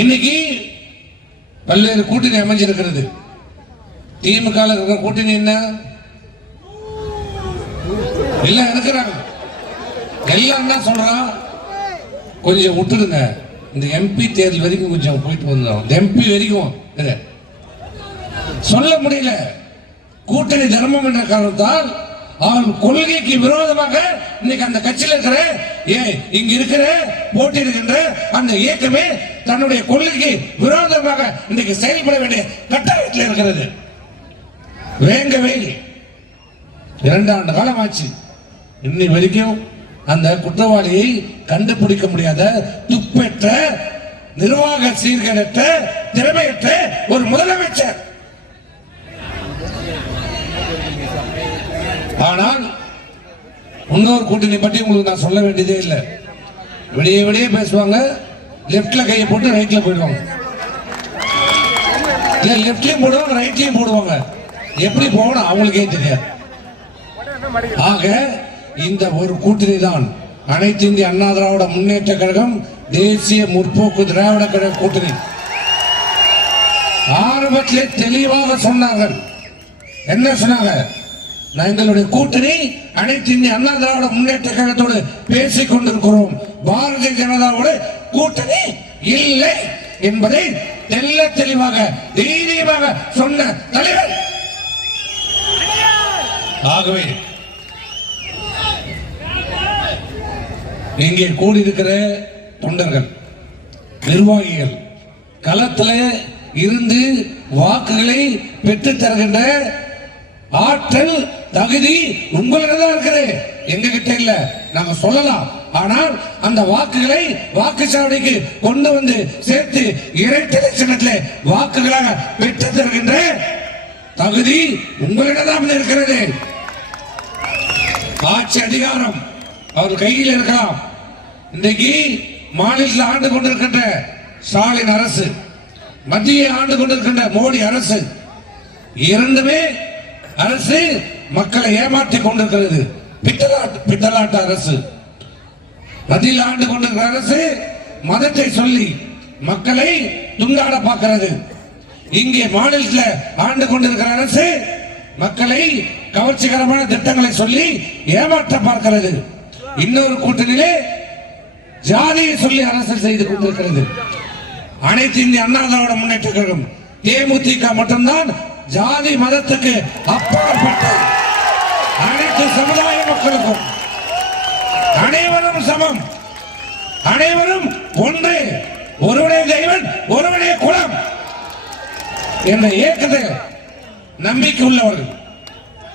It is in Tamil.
இன்னைக்கு பல்வேறு கூட்டணி அமைஞ்சிருக்கிறது. திமுக இருக்கிற கூட்டணி என்ன எல்லாம் இருக்கிறாங்க. எல்லாம் என்ன சொல்றான், கொஞ்சம் விட்டுடுங்க, இந்த எம்பி தேர்தல் வரைக்கும் கொஞ்சம் போயிட்டு வந்தோம், எம்பி வரைக்கும் சொல்ல முடியல. கூட்டணி தர்மம் என்ற காரணத்தால் அவன் கொள்கைக்கு விரோதமாக இன்னைக்கு அந்த கட்சியில் இருக்கிற இங்க இருக்கிற போட்டியிடுகின்ற அந்த இயக்கமே தன்னுடைய கொள்கைக்கு விரோதமாக இன்னைக்கு செயல்பட வேண்டிய கட்டாயத்தில் இருக்கிறது. வேங்கவே 2 ஆண்டு காலம் ஆச்சு, இன்னை வரைக்கும் அந்த குற்றவாளியை கண்டுபிடிக்க முடியாத துப்பற்ற நிர்வாக சீர்கேடற்ற திறமையற்ற ஒரு முதலமைச்சர். ஆனால் இன்னொரு கூட்டணி பற்றி உங்களுக்கு நான் சொல்ல வேண்டியதே இல்லை. விடிய விடிய பேசுவாங்க, லெப்ட்ல கையை போட்டு ரைட்ல போயிடுவாங்க, இல்ல லெப்ட்லயும் போடுவாங்க ரைட்லயும் போடுவாங்க. எப்படி போகணும் அவங்களுக்கே தெரியாது. ஆக இந்த ஒரு கூட்டணி தான் அனைத்து இந்திய அண்ணா திராவிட முன்னேற்ற கழகம், தேசிய முற்போக்கு திராவிட கழக கூட்டணி. ஆரம்பத்திலே தெளிவாக சொன்னார்கள். என்ன சொன்னாங்க, எங்களுடைய கூட்டணி அனைத்து இந்திய அண்ணா திராவிட முன்னேற்ற கழகத்தோடு பேசிக் கொண்டிருக்கிறோம், பாரதிய ஜனதாவோடு கூட்டணி இல்லை என்பதை தெல்ல தெளிவாக தைரியமாக சொன்ன தலைவர். ஆகவே இங்கே கூடியிருக்கிற தொண்டர்கள், நிர்வாகிகள், களத்தில் இருந்து வாக்குகளை பெற்று தருகின்ற ஆற்றல் தகுதி உங்களிடம் தான் இருக்குது, எங்க கிட்ட இல்ல. நாங்க சொல்லலாம், ஆனால் அந்த வாக்குகளை வாக்குச்சாவடிக்கு கொண்டு வந்து சேர்த்து இரட்டை சின்னத்தில் வாக்குகளாக பெற்று தருகின்ற தகுதி உங்களிடம் தான் இருக்கிறது. ஆட்சி அதிகாரம் அவர் கையில் இருக்கலாம். இன்றைக்கு மாநிலத்தில் ஆண்டு கொண்டிருக்கின்ற ஸ்டாலின் அரசு, மத்திய ஆண்டு கொண்டிருக்கின்ற மோடி அரசு, இரண்டுமே அரசு மக்களை ஏமாற்றிக் கொண்டிருக்கிறது. பித்தலாட்ட அரசு. மத்தியில் ஆண்டு கொண்டிருக்கிற அரசு மதத்தை சொல்லி மக்களை துண்டாட பார்க்கிறது. இங்கே மாநிலத்தில் ஆண்டு கொண்டிருக்கிற அரசு மக்களை கவர்ச்சிகரமான திட்டங்களை சொல்லி ஏமாற்ற பார்க்கிறது. இன்னொரு கூட்டணியிலே ஜாதியை சொல்லி அரசியல் செய்து கொண்டிருக்கிறது. அனைத்து இந்திய அண்ணா திராவிட முன்னேற்ற கழகம் தேமுதிக மட்டும்தான் ஜாதி மதத்துக்கு அப்பாற்பட்ட அனைத்து சமுதாய மக்களுக்கும் அனைவரும் சமம், அனைவரும் ஒன்று, ஒருவனே தெய்வன் ஒருவனே குலம் என்ற இயக்கத்தில் நம்பிக்கை உள்ளவர்கள்.